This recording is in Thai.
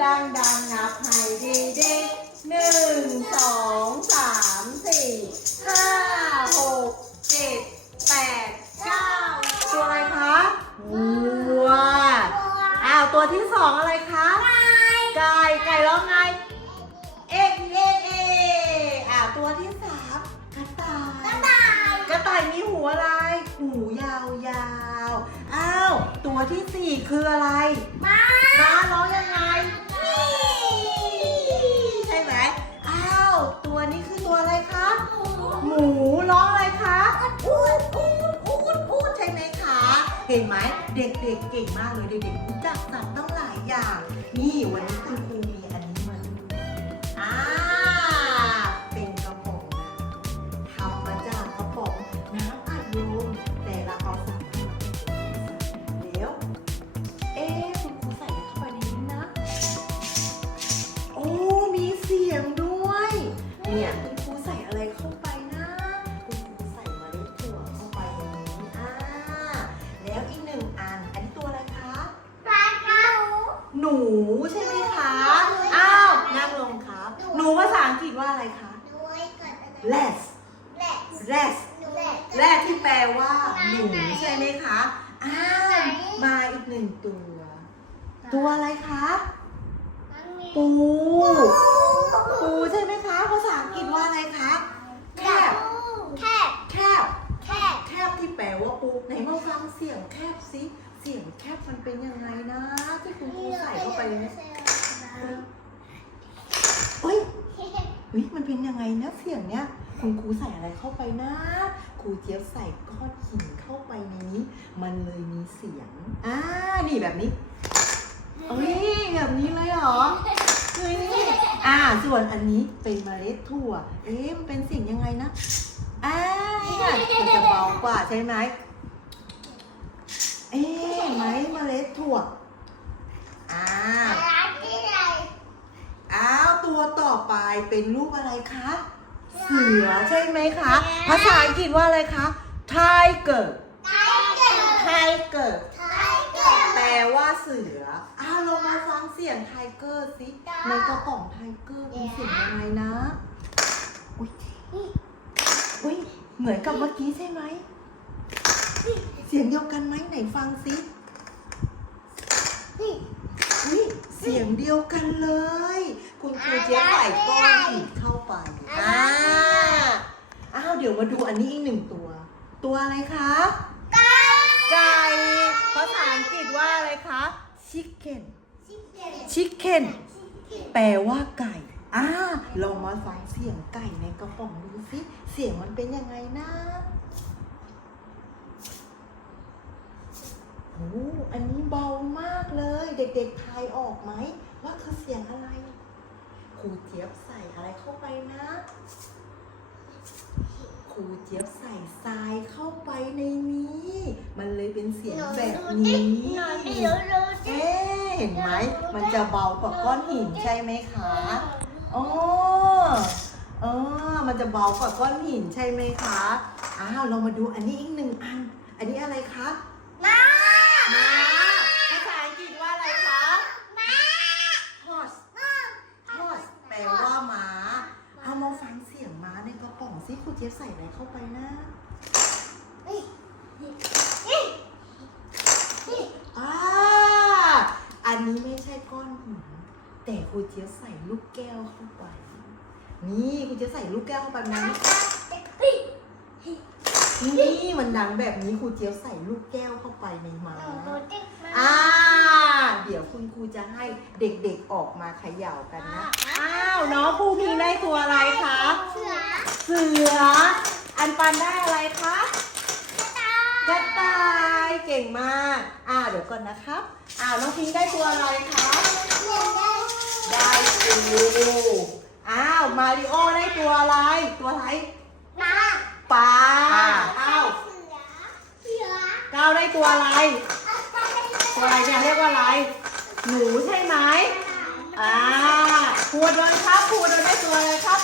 นับดังดังๆนับให้ดีดีๆหนึ่งสองสามสี่ห้าหกเจ็ดแปดเก้าตัวอะไรคะวัวอ้าวตัวที่สองอะไรคะไก่ไก่ร้องไงเอ็กเอ็กเออ่าตัวที่สามกระต่ายกระต่ายมีหูอะไรหูยาวยาวๆอ้าวตัวที่สี่คืออะไร ด็กๆเก่งมากเลยเด็กๆรู้จักสัตว์ตั้งหลายอย่าง นี่วันนี้คุณครูมีอั นูใช่ไหมคะ อ้าว นั่งลงครับ หนูภาษาอังกฤษว่าอะไรคะ less less แรกที่แปลว่าหนูใช่ไหมคะ อ้าว มาอีกหนึ่งตัว ตัวอะไรคะปูปูใช่ไหมคะ ภาษาอังกฤษว่าอะไรคะ แคบ แคบ แคบที่แปลว่าปูไหนมาฟังเสียงแคบสิ เสียงแคบมันเป็นยังไงนะ ที่คุณครูใส่เข้าไปเนี่ยเฮ้ยเฮ้ยมันเป็นยังไงนะเสียงเนี้ยคุณครูใส่อะไรเข้าไปนะ ครูเจี๊ยบใส่ก้อนหินเข้าไปในนี้ มันเลยมีเสียงอ่านี่แบบนี้เอ้ยแบบนี้เลยเหรอเฮ้ยอ่า ส่วนอันนี้เป็นเมล็ดถั่ว เอ๊ะมันเป็นเสียงยังไงนะอ่ามันจะเบากว่าใช่ไหม เอ๊ะไหมเมล็ดถั่วอ่าอ้าวตัวต่อไปเป็นรูปอะไรคะ เสือใช่ไหมคะ ภาษาอังกฤษว่าอะไรคะ tiger tiger แปลว่าเสืออ้าวเรามาฟังเสียงไทเกอร์สิ ในกระป๋องไทเกอร์เป็นเสียงยังไงนะ อุ้ยอุ้ยเหมือนกับเมื่อกี้ใช่ไหม เสียงเดียวกันไหมไหนฟังสิอุ้ยเสียงเดียวกันเลย คุณครูเจี๊ยบใส่ก้อนหินเข้าไปอ่าอ้าวเดี๋ยวมาดูอันนี้อีกหนึ่งตัว ตัวอะไรคะไก่ภาษาอังกฤษว่าอะไรคะ chicken chicken แปลว่าไก่อ่าลองมาฟังเสียงไก่ในกระป๋องดูสิเสียงมันเป็นยังไงนะ โอ้อันนี้เบามากเลย เด็กๆทายออกไหม ว่าคือเสียงอะไรครูเจี๊ยบใส่อะไรเข้าไปนะครูเจี๊ยบใส่ทรายเข้าไปในนี้ มันเลยเป็นเสียงแบบนี้เอ๊ะเห็นไหม มันจะเบากว่าก้อนหินใช่ไหมคะอ๋อเออ มันจะเบากว่าก้อนหินใช่ไหมคะ อ้าว เรามาดูอันนี้อีกหนึ่งอัน อันนี้อะไรคะม้าภาษาอังกฤษว่าอะไรคะ horse horse แปลว่าม้า เอามาฟังเสียงม้าในกระป๋อง ใส่อะไรเข้าไปนะอ่าอันนี้ไม่ใช่ก้อนหินแต่ครูเจี๊ยบใส่ลูกแก้วเข้าไป นี่ครูเจี๊ยบใส่ลูกแก้วเข้าไปนะนี่มันดังแบบนี้ครูเจี๊ยบใส่ลูกแก้วเข้าไปในไม้ อ่า เดี๋ยวคุณครูจะให้เด็กๆออกมาเขย่ากันนะ อ้าวน้องภูพิงได้ตัวอะไรคะเสือ อันปันได้อะไรคะ กระต่ายเก่งมาก อ่าเดี๋ยวก่อนนะครับ อ่าน้องพิงได้ตัวอะไรคะ ได้ปูอ้าวมาริโอได้ตัวอะไร ตัวอะไรปลาอ้าวก้าวได้ตัวอะไร ตัวอะไรเนี่ยเรียกว่าอะไร หนูใช่ไหมอ่าครูโดนครับครูโดนได้ตัวอะไรครับ